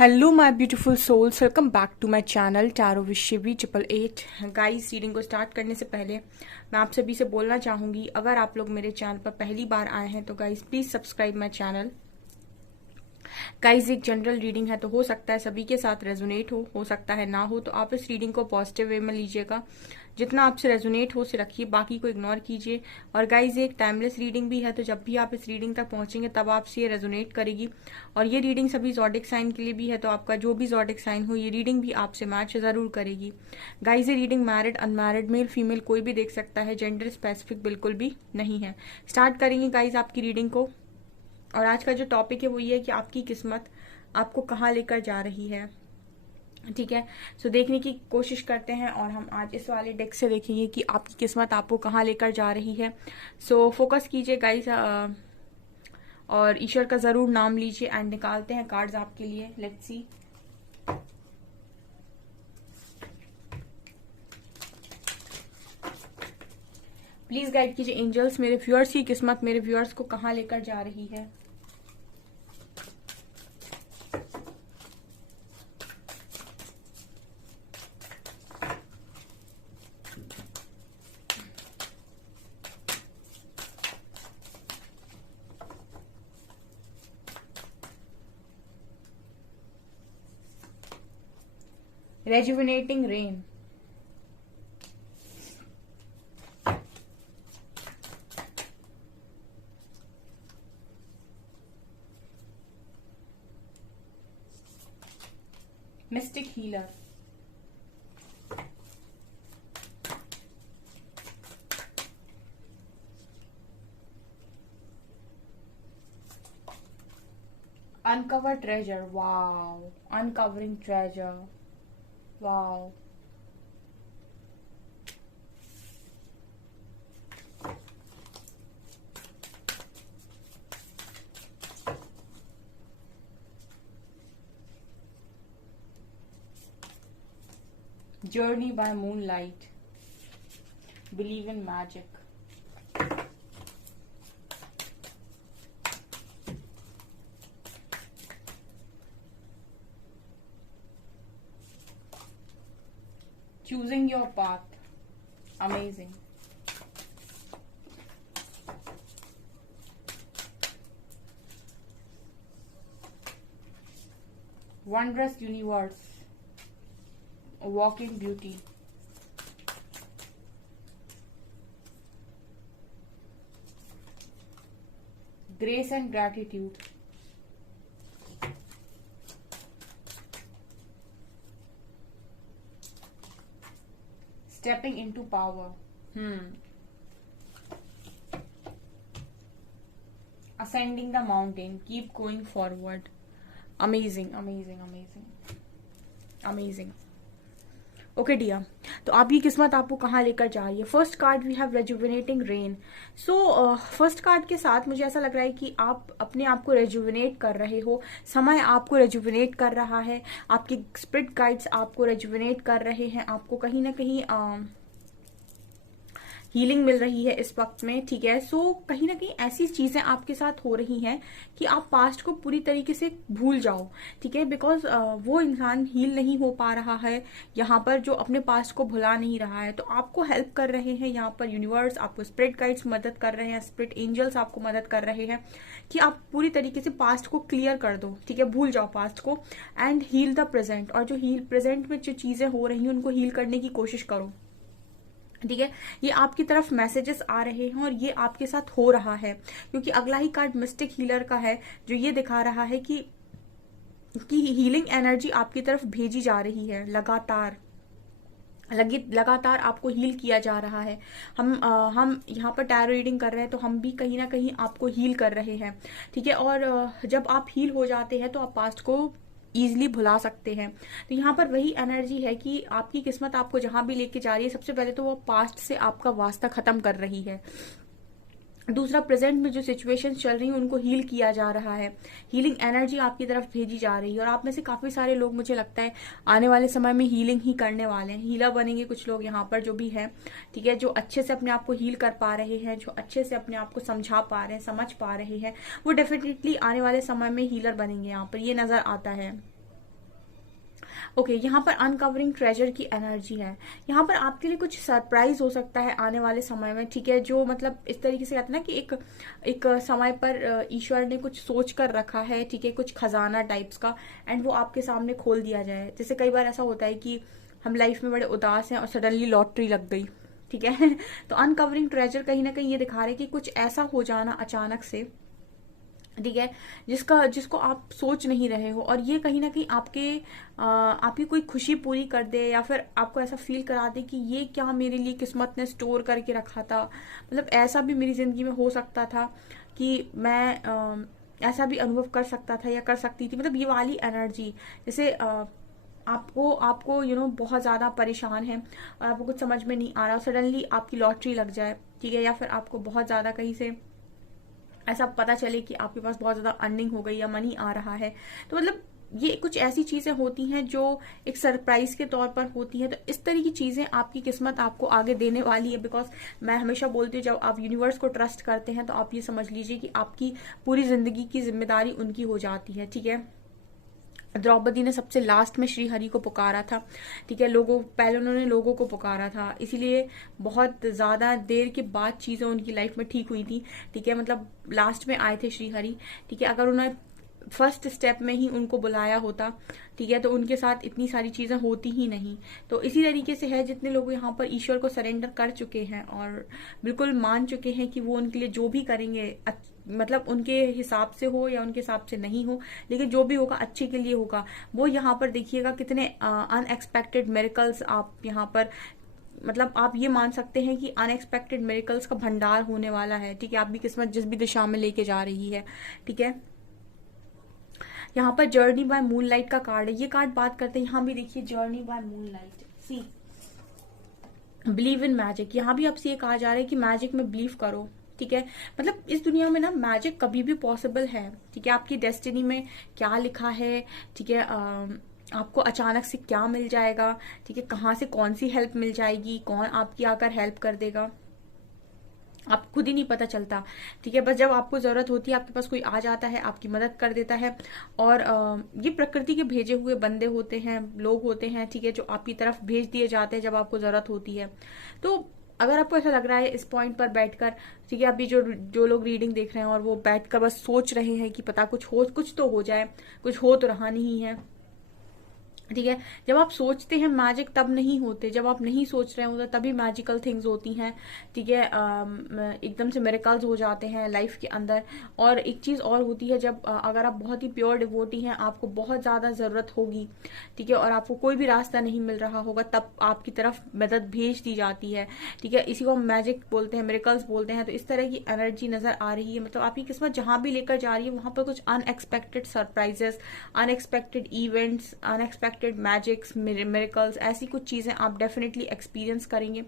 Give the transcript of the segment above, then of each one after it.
Hello my beautiful souls, welcome back to my channel tarot with Shivi 888। Guys, reading को start करने से पहले मैं आप सभी से बोलना चाहूँगी, अगर आप लोग मेरे चैनल पर पहली बार आए हैं तो guys please subscribe my channel. Guys, एक जनरल रीडिंग है तो हो सकता है सभी के साथ रेजोनेट हो सकता है ना हो, तो आप इस रीडिंग को पॉजिटिव वे में लीजिएगा। जितना आपसे रेजोनेट हो उसे रखिए, बाकी को इग्नोर कीजिए। और गाइज, ये एक टाइमलेस रीडिंग भी है, तो जब भी आप इस रीडिंग तक पहुंचेंगे तब आपसे ये रेजोनेट करेगी। और ये रीडिंग सभी ज़ोडिक साइन के लिए भी है, तो आपका जो भी ज़ोडिक साइन हो ये रीडिंग भी आपसे मैच जरूर करेगी। गाइज, ये reading married unmarried male female कोई भी देख सकता है, जेंडर स्पेसिफिक बिल्कुल भी नहीं है। स्टार्ट करेंगे गाइज आपकी रीडिंग को। और आज का जो टॉपिक है वो ये है कि आपकी किस्मत आपको कहाँ लेकर जा रही है। ठीक है, सो देखने की कोशिश करते हैं और हम आज इस वाले डेक से देखेंगे कि आपकी किस्मत आपको कहाँ लेकर जा रही है। सो फोकस कीजिए गाइस, और ईश्वर का जरूर नाम लीजिए एंड निकालते हैं कार्ड्स आपके लिए। Let's see. प्लीज गाइड कीजिए एंजल्स, मेरे व्यूअर्स की किस्मत मेरे व्यूअर्स को कहाँ लेकर जा रही है। Rejuvenating rain, mystic healer, uncover treasure. Wow, uncovering treasure. Wow, journey by moonlight, believe in magic, choosing your path, amazing, wondrous universe, walking beauty, grace and gratitude, stepping into power, ascending the mountain, keep going forward, amazing, amazing, amazing, amazing. Okay dear, तो आपकी किस्मत आपको कहाँ लेकर जा रही है। First card we have rejuvenating rain. So first card के साथ मुझे ऐसा लग रहा है कि आप अपने आप को रेजुविनेट कर रहे हो, समय आपको रेजुविनेट कर रहा है, आपके स्पिरिट गाइड्स आपको रेजुविनेट कर रहे हैं, आपको कहीं ना कहीं हीलिंग मिल रही है इस वक्त में। ठीक है, सो कहीं ना कहीं ऐसी चीजें आपके साथ हो रही हैं कि आप पास्ट को पूरी तरीके से भूल जाओ। ठीक है, बिकॉज वो इंसान हील नहीं हो पा रहा है यहाँ पर, जो अपने पास्ट को भुला नहीं रहा है। तो आपको हेल्प कर रहे हैं यहाँ पर यूनिवर्स, आपको स्पिरिट गाइड्स मदद कर रहे हैं, स्पिरिट एंजल्स आपको मदद कर रहे हैं कि आप पूरी तरीके से पास्ट को क्लियर कर दो। ठीक है, भूल जाओ पास्ट को एंड हील द प्रेजेंट। और जो हील प्रेजेंट में जो चीजें हो रही हैं उनको हील करने की कोशिश करो। ठीक है, ये आपकी तरफ मैसेजेस आ रहे हैं और ये आपके साथ हो रहा है, क्योंकि अगला ही कार्ड मिस्टिक हीलर का है, जो ये दिखा रहा है कि हीलिंग एनर्जी आपकी तरफ भेजी जा रही है। लगातार आपको हील किया जा रहा है। हम यहाँ पर टैरो रीडिंग कर रहे हैं तो हम भी कहीं ना कहीं आपको हील कर रहे हैं। ठीक है, और जब आप हील हो जाते हैं तो आप पास्ट को ईजिली भुला सकते हैं। तो यहाँ पर वही एनर्जी है कि आपकी किस्मत आपको जहां भी लेके जा रही है, सबसे पहले तो वो पास्ट से आपका वास्ता खत्म कर रही है। दूसरा, प्रेजेंट में जो सिचुएशंस चल रही हैं उनको हील किया जा रहा है, हीलिंग एनर्जी आपकी तरफ भेजी जा रही है। और आप में से काफी सारे लोग, मुझे लगता है आने वाले समय में हीलिंग ही करने वाले हैं, हीलर बनेंगे कुछ लोग यहाँ पर जो भी है। ठीक है, जो अच्छे से अपने आप को हील कर पा रहे हैं, जो अच्छे से अपने आप को समझा पा रहे हैं, समझ पा रहे हैं, वो डेफिनेटली आने वाले समय में हीलर बनेंगे। यहाँ पर ये नजर आता है। ओके, यहाँ पर अनकवरिंग ट्रेजर की एनर्जी है। यहाँ पर आपके लिए कुछ सरप्राइज हो सकता है आने वाले समय में, ठीक है, जो मतलब इस तरीके से कहते हैं ना कि एक समय पर ईश्वर ने कुछ सोच कर रखा है, ठीक है, कुछ खजाना टाइप्स का, एंड वो आपके सामने खोल दिया जाए। जैसे कई बार ऐसा होता है कि हम लाइफ में बड़े उदास हैं और सडनली लॉटरी लग गई, ठीक है। तो अनकवरिंग ट्रेजर कहीं ना कहीं ये दिखा रहे हैं कि कुछ ऐसा हो जाना अचानक से, ठीक है, जिसको आप सोच नहीं रहे हो, और ये कहीं ना कहीं आपकी कोई खुशी पूरी कर दे, या फिर आपको ऐसा फील करा दे कि ये क्या मेरे लिए किस्मत ने स्टोर करके रखा था। मतलब ऐसा भी मेरी जिंदगी में हो सकता था कि मैं ऐसा भी अनुभव कर सकता था या कर सकती थी। मतलब ये वाली एनर्जी, जैसे आपको बहुत ज्यादा परेशान है और आपको कुछ समझ में नहीं आ रहा, सडनली आपकी लॉटरी लग जाए, ठीक है, या फिर आपको बहुत ज्यादा कहीं से ऐसा पता चले कि आपके पास बहुत ज्यादा अर्निंग हो गई या मनी आ रहा है। तो मतलब ये कुछ ऐसी चीजें होती हैं जो एक सरप्राइज के तौर पर होती हैं। तो इस तरह की चीजें आपकी किस्मत आपको आगे देने वाली है। बिकॉज मैं हमेशा बोलती हूँ, जब आप यूनिवर्स को ट्रस्ट करते हैं तो आप ये समझ लीजिए कि आपकी पूरी जिंदगी की जिम्मेदारी उनकी हो जाती है, ठीक है। द्रौपदी ने सबसे लास्ट में श्री हरि को पुकारा था, ठीक है, पहले उन्होंने लोगों को पुकारा था, इसीलिए बहुत ज्यादा देर के बाद चीजें उनकी लाइफ में ठीक हुई थी, ठीक है। मतलब लास्ट में आए थे श्री हरि, ठीक है। अगर उन्होंने फर्स्ट स्टेप में ही उनको बुलाया होता, ठीक है, तो उनके साथ इतनी सारी चीजें होती ही नहीं। तो इसी तरीके से है, जितने लोग यहाँ पर ईश्वर को सरेंडर कर चुके हैं और बिल्कुल मान चुके हैं कि वो उनके लिए जो भी करेंगे मतलब उनके हिसाब से हो या उनके हिसाब से नहीं हो, लेकिन जो भी होगा अच्छे के लिए होगा। वो यहाँ पर देखिएगा कितने अनएक्सपेक्टेड मिरेकल्स आप यहाँ पर, मतलब आप ये मान सकते हैं कि अनएक्सपेक्टेड मिरेकल्स का भंडार होने वाला है, ठीक है। आपकी किस्मत जिस भी दिशा में लेके जा रही है, ठीक है। यहाँ पर जर्नी बाय मूनलाइट का कार्ड है। ये कार्ड बात करते हैं, यहाँ भी देखिए journey by moonlight, see believe in magic. यहाँ भी आपसे ये कहा जा रहा है कि मैजिक में बिलीव करो, ठीक है। मतलब इस दुनिया में ना मैजिक कभी भी पॉसिबल है, ठीक है। आपकी डेस्टिनी में क्या लिखा है, ठीक है, आपको अचानक से क्या मिल जाएगा, ठीक है, कहाँ से कौन सी हेल्प मिल जाएगी, कौन आपकी आकर हेल्प कर देगा, आप खुद ही नहीं पता चलता, ठीक है। बस जब आपको जरूरत होती है आपके पास कोई आ जाता है, आपकी मदद कर देता है। और ये प्रकृति के भेजे हुए बंदे होते हैं, लोग होते हैं, ठीक है, जो आपकी तरफ भेज दिए जाते हैं जब आपको जरूरत होती है। तो अगर आपको ऐसा लग रहा है इस पॉइंट पर बैठकर, ठीक है, अभी जो लोग रीडिंग देख रहे हैं और वो बैठकर बस सोच रहे हैं कि पता कुछ तो हो जाए, कुछ हो तो रहा नहीं है, ठीक है। जब आप सोचते हैं मैजिक तब नहीं होते, जब आप नहीं सोच रहे होते तभी मैजिकल थिंग्स होती हैं, ठीक है। एकदम से मिरेकल्स हो जाते हैं लाइफ के अंदर। और एक चीज और होती है, जब अगर आप बहुत ही प्योर डिवोटी हैं, आपको बहुत ज्यादा जरूरत होगी, ठीक है, और आपको कोई भी रास्ता नहीं मिल रहा होगा, तब आपकी तरफ मदद भेज दी जाती है, ठीक है। इसी को हम मैजिक बोलते हैं, मिरेकल्स बोलते हैं। तो इस तरह की एनर्जी नजर आ रही है। मतलब आपकी किस्मत जहां भी लेकर जा रही है वहां पर कुछ unexpected surprises, unexpected events, unexpected magics, miracles, ऐसी कुछ चीजें आप डेफिनेटली एक्सपीरियंस करेंगे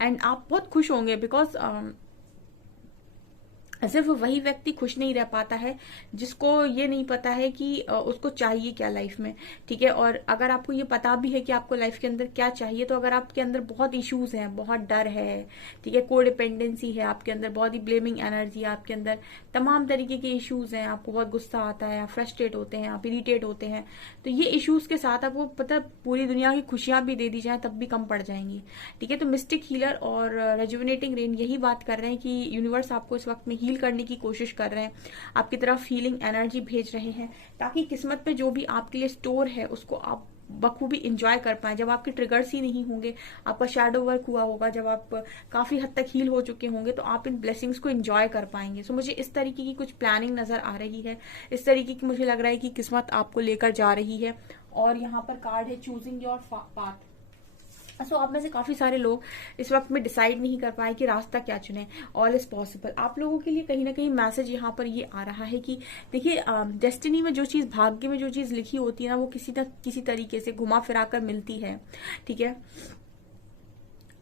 एंड आप बहुत खुश होंगे। बिकॉज सिर्फ वही व्यक्ति खुश नहीं रह पाता है जिसको ये नहीं पता है कि उसको चाहिए क्या लाइफ में, ठीक है। और अगर आपको ये पता भी है कि आपको लाइफ के अंदर क्या चाहिए, तो अगर आपके अंदर बहुत इश्यूज हैं, बहुत डर है, ठीक है, कोडिपेंडेंसी है आपके अंदर, बहुत ही ब्लेमिंग एनर्जी है आपके अंदर, तमाम तरीके के इश्यूज हैं, आपको बहुत गुस्सा आता है, आप फ्रस्ट्रेट होते हैं, आप इरिटेट होते हैं, तो ये इश्यूज के साथ आपको पता पूरी दुनिया की खुशियां भी दे दी जाए तब भी कम पड़ जाएंगी, ठीक है। तो मिस्टिक हीलर और रेजुविनेटिंग रेन यही बात कर रहे हैं कि यूनिवर्स आपको इस वक्त में हील करने की कोशिश कर रहे हैं, आपकी तरफ हीलिंग एनर्जी भेज रहे हैं, ताकि किस्मत पे जो भी आपके लिए स्टोर है उसको आप बखूबी इंजॉय कर पाए। जब आपके ट्रिगर्स ही नहीं होंगे, आपका शैडो वर्क हुआ होगा, जब आप काफी हद तक हील हो चुके होंगे, तो आप इन ब्लेसिंग्स को एंजॉय कर पाएंगे। सो मुझे इस तरीके की कुछ प्लानिंग नजर आ रही है, इस तरीके की मुझे लग रहा है कि किस्मत आपको लेकर जा रही है। और यहाँ पर कार्ड है चूजिंग योर पाथ। सो आप में से काफी सारे लोग इस वक्त में डिसाइड नहीं कर पाए कि रास्ता क्या चुने। All is possible. आप लोगों के लिए कहीं ना कहीं मैसेज यहाँ पर ये आ रहा है कि देखिए, डेस्टिनी में जो चीज, भाग्य में जो चीज लिखी होती है ना, वो किसी न किसी तरीके से घुमा फिरा कर मिलती है, ठीक है।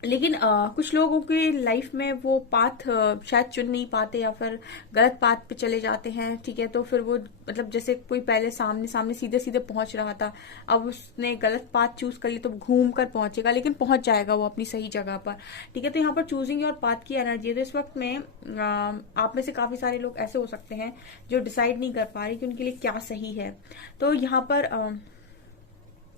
लेकिन कुछ लोगों के लाइफ में वो पाथ शायद चुन नहीं पाते, या फिर गलत पाथ पे चले जाते हैं, ठीक है। तो फिर वो मतलब जैसे कोई पहले सामने सामने सीधे सीधे पहुंच रहा था, अब उसने गलत पाथ चूज कर लिया, तो घूम कर पहुंचेगा, लेकिन पहुंच जाएगा वो अपनी सही जगह पर, ठीक है। तो यहाँ पर चूजिंग योर पाथ की एनर्जी है। तो इस वक्त में आप में से काफी सारे लोग ऐसे हो सकते हैं जो डिसाइड नहीं कर पा रहे कि उनके लिए क्या सही है। तो यहाँ पर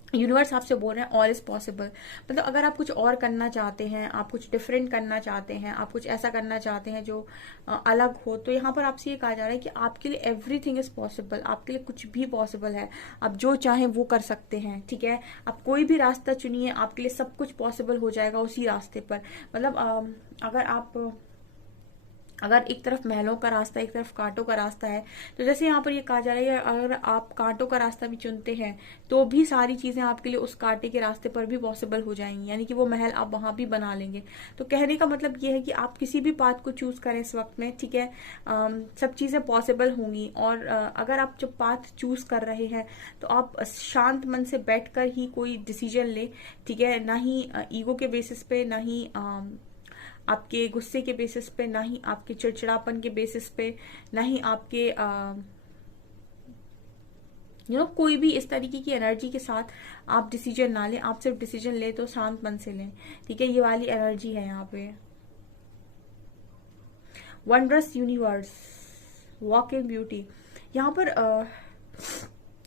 यूनिवर्स आपसे बोल रहे हैं ऑल इज पॉसिबल। मतलब अगर आप कुछ और करना चाहते हैं, आप कुछ डिफरेंट करना चाहते हैं, आप कुछ ऐसा करना चाहते हैं जो अलग हो, तो यहाँ पर आपसे ये कहा जा रहा है कि आपके लिए एवरीथिंग इज पॉसिबल। आपके लिए कुछ भी पॉसिबल है, आप जो चाहें वो कर सकते हैं। ठीक है, आप कोई भी रास्ता चुनिए, आपके लिए सब कुछ पॉसिबल हो जाएगा उसी रास्ते पर। मतलब अगर एक तरफ महलों का रास्ता, एक तरफ कांटों का रास्ता है, तो जैसे यहाँ पर ये कहा जा रहा है अगर आप कांटों का रास्ता भी चुनते हैं तो भी सारी चीजें आपके लिए उस कांटे के रास्ते पर भी पॉसिबल हो जाएंगी, यानी कि वो महल आप वहां भी बना लेंगे। तो कहने का मतलब ये है कि आप किसी भी पाथ को चूज करें इस वक्त में, ठीक है, सब चीजें पॉसिबल होंगी। और अगर आप जब पाथ चूज कर रहे हैं तो आप शांत मन से बैठकर ही कोई डिसीजन ले, ठीक है, ना ही ईगो के बेसिस पे, ना ही आपके गुस्से के बेसिस पे, ना ही आपके चिड़चिड़ापन के बेसिस पे, ना ही आपके कोई भी इस तरीके की एनर्जी के साथ आप डिसीजन ना लें। आप सिर्फ डिसीजन ले तो शांत मन से लें, ठीक है। ये वाली एनर्जी है यहाँ पे। Wondrous universe, walk in beauty. यहाँ पर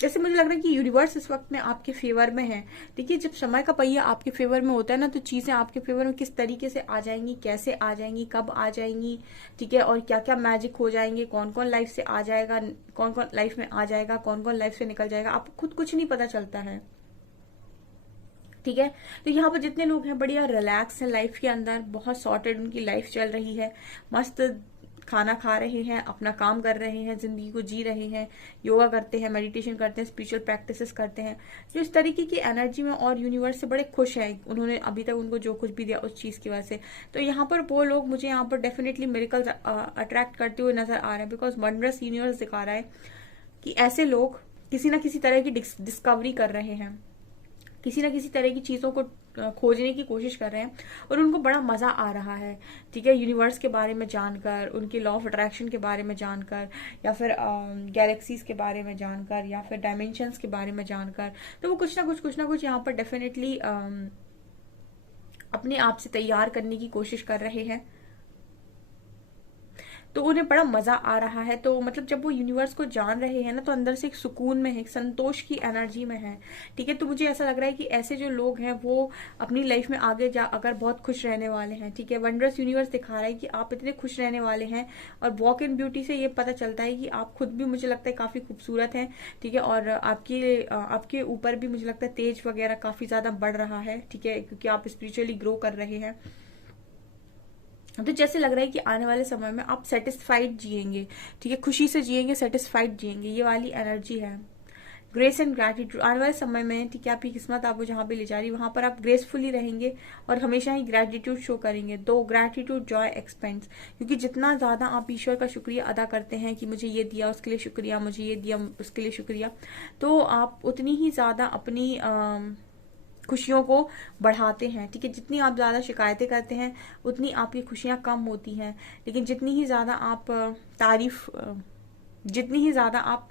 जैसे मुझे लग रहा है कि यूनिवर्स इस वक्त में आपके फेवर में है। देखिए, जब समय का पहिया आपके फेवर में होता है ना, तो चीजें आपके फेवर में किस तरीके से आ जाएंगी, कैसे आ जाएंगी, कब आ जाएंगी, ठीक है, और क्या क्या मैजिक हो जाएंगे, कौन कौन लाइफ से आ जाएगा, कौन कौन लाइफ में आ जाएगा, कौन कौन लाइफ से निकल जाएगा, आपको खुद कुछ नहीं पता चलता है। ठीक है, तो यहाँ पर जितने लोग हैं बढ़िया रिलैक्स हैं लाइफ के अंदर, बहुत सॉर्टेड उनकी लाइफ चल रही है, मस्त खाना खा रहे हैं, अपना काम कर रहे हैं, जिंदगी को जी रहे हैं, योगा करते हैं, मेडिटेशन करते हैं, स्पिरिचुअल प्रैक्टिसेस करते हैं, जो इस तरीके की एनर्जी में और यूनिवर्स से बड़े खुश हैं। उन्होंने अभी तक उनको जो कुछ भी दिया उस चीज की वजह से, तो यहाँ पर वो लोग मुझे यहाँ पर डेफिनेटली मिरेकल्स अट्रैक्ट करते हुए नजर आ रहे हैं, बिकॉज वंडरस यूनिवर्स दिखा रहा है कि ऐसे लोग किसी ना किसी तरह की डिस्कवरी कर रहे हैं, किसी ना किसी तरह की चीजों को खोजने की कोशिश कर रहे हैं, और उनको बड़ा मजा आ रहा है, ठीक है, यूनिवर्स के बारे में जानकर, उनके लॉ ऑफ अट्रैक्शन के बारे में जानकर, या फिर गैलेक्सीज के बारे में जानकर, या फिर डायमेंशंस के बारे में जानकर। तो वो कुछ ना कुछ यहाँ पर डेफिनेटली अपने आप से तैयार करने की कोशिश कर रहे हैं, तो उन्हें बड़ा मजा आ रहा है। तो मतलब जब वो यूनिवर्स को जान रहे हैं ना, तो अंदर से एक सुकून में है, एक संतोष की एनर्जी में है, ठीक है। तो मुझे ऐसा लग रहा है कि ऐसे जो लोग हैं वो अपनी लाइफ में आगे जा अगर बहुत खुश रहने वाले हैं, ठीक है। वंडरस यूनिवर्स दिखा रहा है कि आप इतने खुश रहने वाले हैं, और वॉक इन ब्यूटी से ये पता चलता है कि आप खुद भी, मुझे लगता है, काफी खूबसूरत हैं, ठीक है, और आपके ऊपर भी मुझे लगता है तेज वगैरह काफी ज्यादा बढ़ रहा है, ठीक है, क्योंकि आप स्पिरिचुअली ग्रो कर रहे हैं। तो जैसे लग रहा है कि आने वाले समय में आप सेटिस्फाइड जिएंगे, ठीक है, खुशी से जिएंगे, सेटिस्फाइड जिएंगे, ये वाली एनर्जी है। ग्रेस एंड ग्रैटिट्यूड आने वाले समय में, ठीक है, आपकी किस्मत आपको जहां पे ले जा रही है वहां पर आप ग्रेसफुली रहेंगे और हमेशा ही ग्रैटिट्यूड शो करेंगे। दो ग्रैटिट्यूड जॉय एक्सपेंस, क्योंकि जितना ज्यादा आप ईश्वर का शुक्रिया अदा करते हैं कि मुझे ये दिया उसके लिए शुक्रिया, मुझे ये दिया उसके लिए शुक्रिया, तो आप उतनी ही ज्यादा अपनी खुशियों को बढ़ाते हैं, ठीक है। जितनी आप ज्यादा शिकायतें करते हैं उतनी आपकी खुशियां कम होती हैं, लेकिन जितनी ही ज्यादा आप जितनी ही ज्यादा आप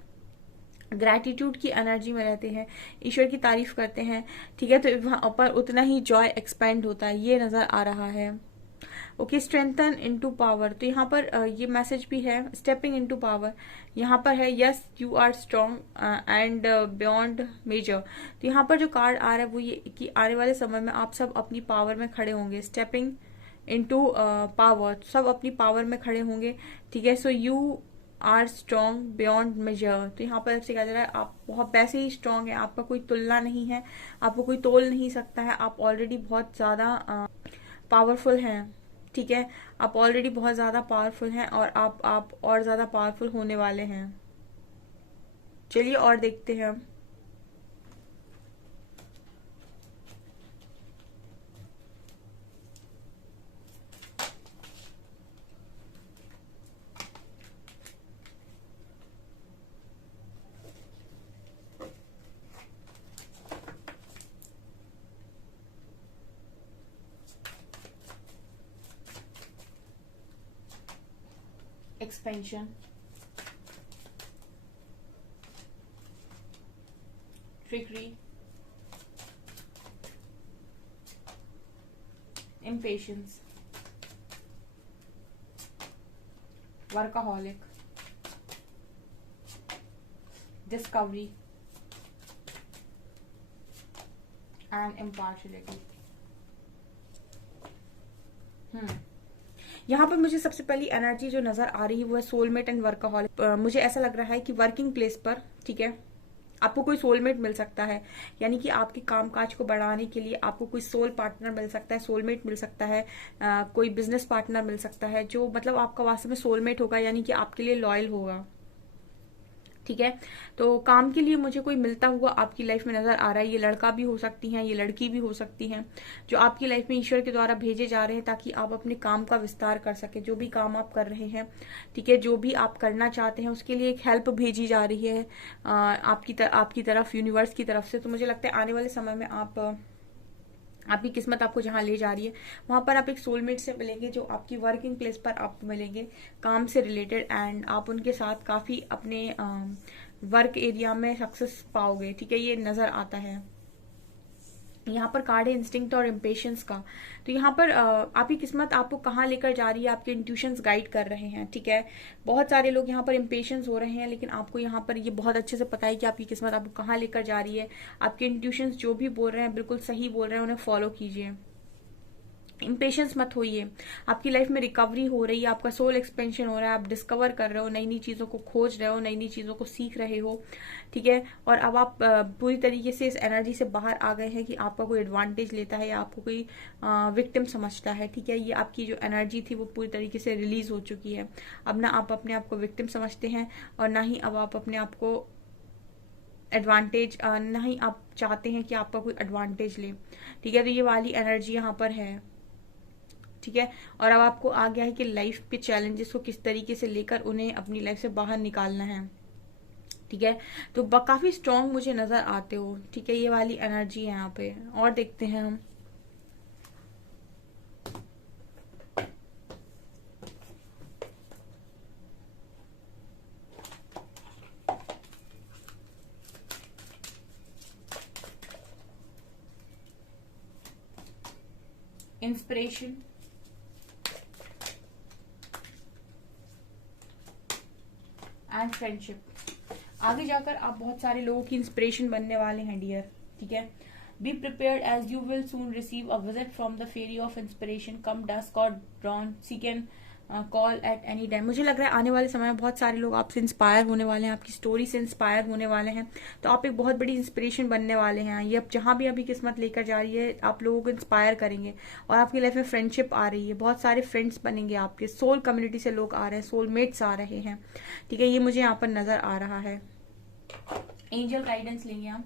ग्रैटिट्यूड की एनर्जी में रहते हैं, ईश्वर की तारीफ करते हैं, ठीक है, तो वहां पर उतना ही जॉय एक्सपेंड होता है, ये नजर आ रहा है। ओके, स्ट्रेंथन इनटू पावर, तो यहाँ पर ये मैसेज भी है, स्टेपिंग इनटू पावर। यहाँ पर है yes you are strong and beyond measure. तो यहाँ पर जो कार्ड आ रहा है वो ये कि आने वाले समय में आप सब अपनी पावर में खड़े होंगे, स्टेपिंग इनटू पावर, सब अपनी पावर में खड़े होंगे, ठीक है। So you are strong beyond measure, तो यहाँ पर आपसे कहा जा रहा है आप बहुत वैसे ही स्ट्रॉन्ग है, आपका कोई तुलना नहीं है, आपको कोई तोल नहीं सकता है, आप ऑलरेडी बहुत ज्यादा पावरफुल हैं, ठीक है, आप ऑलरेडी बहुत ज्यादा पावरफुल हैं, और आप और ज्यादा पावरफुल होने वाले हैं। चलिए और देखते हैं हम। Expansion, trickery, impatience, workaholic, discovery, and impartiality. यहाँ पर मुझे सबसे पहली एनर्जी जो नजर आ रही है वो है सोलमेट एंड वर्कaholic। मुझे ऐसा लग रहा है कि वर्किंग प्लेस पर, ठीक है, आपको कोई सोलमेट मिल सकता है, यानी कि आपके कामकाज को बढ़ाने के लिए आपको कोई सोल पार्टनर मिल सकता है, सोलमेट मिल सकता है, कोई बिजनेस पार्टनर मिल सकता है जो मतलब आपका वास्तव में सोलमेट होगा, यानी कि आपके लिए लॉयल होगा, ठीक है। तो काम के लिए मुझे कोई मिलता हुआ आपकी लाइफ में नजर आ रहा है। ये लड़का भी हो सकती हैं, ये लड़की भी हो सकती हैं, जो आपकी लाइफ में ईश्वर के द्वारा भेजे जा रहे हैं ताकि आप अपने काम का विस्तार कर सके। जो भी काम आप कर रहे हैं, ठीक है, जो भी आप करना चाहते हैं उसके लिए एक हेल्प भेजी जा रही है आपकी तरफ, यूनिवर्स की तरफ से। तो मुझे लगता है आने वाले समय में आपकी किस्मत आपको जहां ले जा रही है वहां पर आप एक सोलमेट से मिलेंगे जो आपकी वर्किंग प्लेस पर आपको मिलेंगे, काम से रिलेटेड, एंड आप उनके साथ काफी अपने वर्क एरिया में सक्सेस पाओगे, ठीक है, ये नजर आता है। यहाँ पर कार्ड है इंस्टिंक्ट और इम्पेशंस का। तो यहाँ पर आपकी किस्मत आपको कहाँ लेकर जा रही है, आपके इंट्यूशंस गाइड कर रहे हैं, ठीक है। बहुत सारे लोग यहाँ पर इम्पेशंस हो रहे हैं, लेकिन आपको यहाँ पर ये बहुत अच्छे से पता है कि आपकी किस्मत आपको कहाँ लेकर जा रही है। आपके इंट्यूशंस जो भी बोल रहे हैं बिल्कुल सही बोल रहे हैं, उन्हें फॉलो कीजिए। इम्पेशंस मत होइए। आपकी लाइफ में रिकवरी हो रही है, आपका सोल एक्सपेंशन हो रहा है, आप डिस्कवर कर रहे हो, नई नई चीजों को खोज रहे हो, नई नई चीजों को सीख रहे हो, ठीक है। और अब आप पूरी तरीके से इस एनर्जी से बाहर आ गए हैं कि आपका कोई एडवांटेज लेता है या आपको कोई विक्टिम समझता है, ठीक है। ये आपकी जो एनर्जी थी वो पूरी तरीके से रिलीज हो चुकी है। अब ना आप अपने आप को विक्टिम समझते हैं और ना ही अब आप अपने आप को एडवांटेज, ना ही आप चाहते हैं कि आपका कोई एडवांटेज ले, ठीक है। तो ये वाली एनर्जी यहाँ पर है, ठीक है। और अब आपको आ गया है कि लाइफ पे चैलेंजेस को किस तरीके से लेकर उन्हें अपनी लाइफ से बाहर निकालना है, ठीक है। तो काफी स्ट्रांग मुझे नजर आते हो, ठीक है, ये वाली एनर्जी है यहाँ पे। और देखते हैं हम इंस्पिरेशन एंड फ्रेंडशिप। आगे जाकर आप बहुत सारे लोगों की इंस्पिरेशन बनने वाले हैं डियर, ठीक है। Be prepared as you will soon receive a visit from the fairy of inspiration come dusk और dawn she can call at any time. मुझे लग रहा है आने वाले समय में बहुत सारे लोग आपसे इंस्पायर होने वाले हैं, आपकी स्टोरी से इंस्पायर होने वाले हैं। तो आप एक बहुत बड़ी इंस्पिरेशन बनने वाले हैं। ये अब जहां भी अभी किस्मत लेकर जा रही है आप लोगों को इंस्पायर करेंगे। और आपकी लाइफ में फ्रेंडशिप आ रही है, बहुत सारे फ्रेंड्स बनेंगे, आपके सोल कम्युनिटी से लोग आ रहे हैं, सोलमेट्स आ रहे हैं, ठीक है। ये मुझे यहाँ पर नजर आ रहा है। एंजल गाइडेंस लेंगे हम।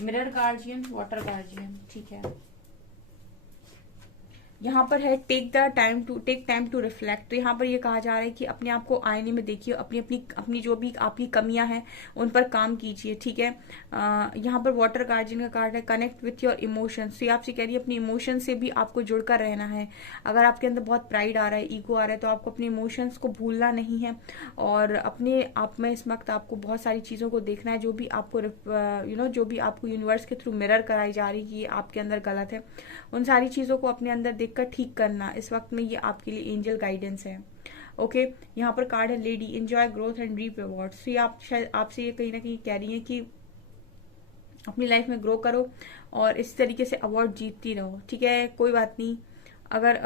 मिरर गार्जियन, वाटर गार्जियन, ठीक है। यहाँ पर है टेक टाइम टू रिफ्लेक्ट। तो यहाँ पर ये कहा जा रहा है कि अपने आप को आईने में देखिए, अपनी जो भी आपकी कमियां हैं उन पर काम कीजिए, ठीक है। यहाँ पर वाटर गार्जियन का कार्ड है कनेक्ट विथ योर इमोशंस। तो ये आपसे कह रही है अपनी इमोशंस से भी आपको जुड़कर रहना है। अगर आपके अंदर बहुत प्राइड आ रहा है, ईगो आ रहा है, तो आपको अपने इमोशंस को भूलना नहीं है और अपने आप में इस वक्त आपको बहुत सारी चीजों को देखना है जो भी आपको जो भी आपको यूनिवर्स के थ्रू मिरर कराई जा रही है कि ये आपके अंदर गलत है, उन सारी चीजों को अपने अंदर देखकर ठीक करना इस वक्त में ये आपके लिए एंजल गाइडेंस है। ओके, यहाँ पर कार्ड है lady, enjoy growth and reap rewards. तो ये आप शायद आपसे ये कहीं ना कहीं कह रही है कि अपनी लाइफ में ग्रो करो और इस तरीके से अवार्ड जीतती रहो, ठीक है। कोई बात नहीं अगर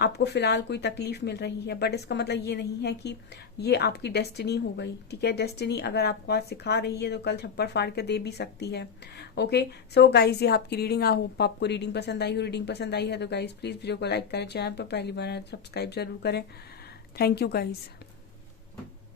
आपको फिलहाल कोई तकलीफ मिल रही है, बट इसका मतलब ये नहीं है कि ये आपकी डेस्टिनी हो गई, ठीक है। डेस्टिनी अगर आपको आज सिखा रही है तो कल छप्पर फाड़ के दे भी सकती है। ओके, सो गाइज ये आपकी रीडिंग। आई होप आपको रीडिंग पसंद आई हो। रीडिंग पसंद आई है तो गाइज प्लीज वीडियो को लाइक करें, चैनल पर पहली बार है सब्सक्राइब जरूर करें। Thank you guys.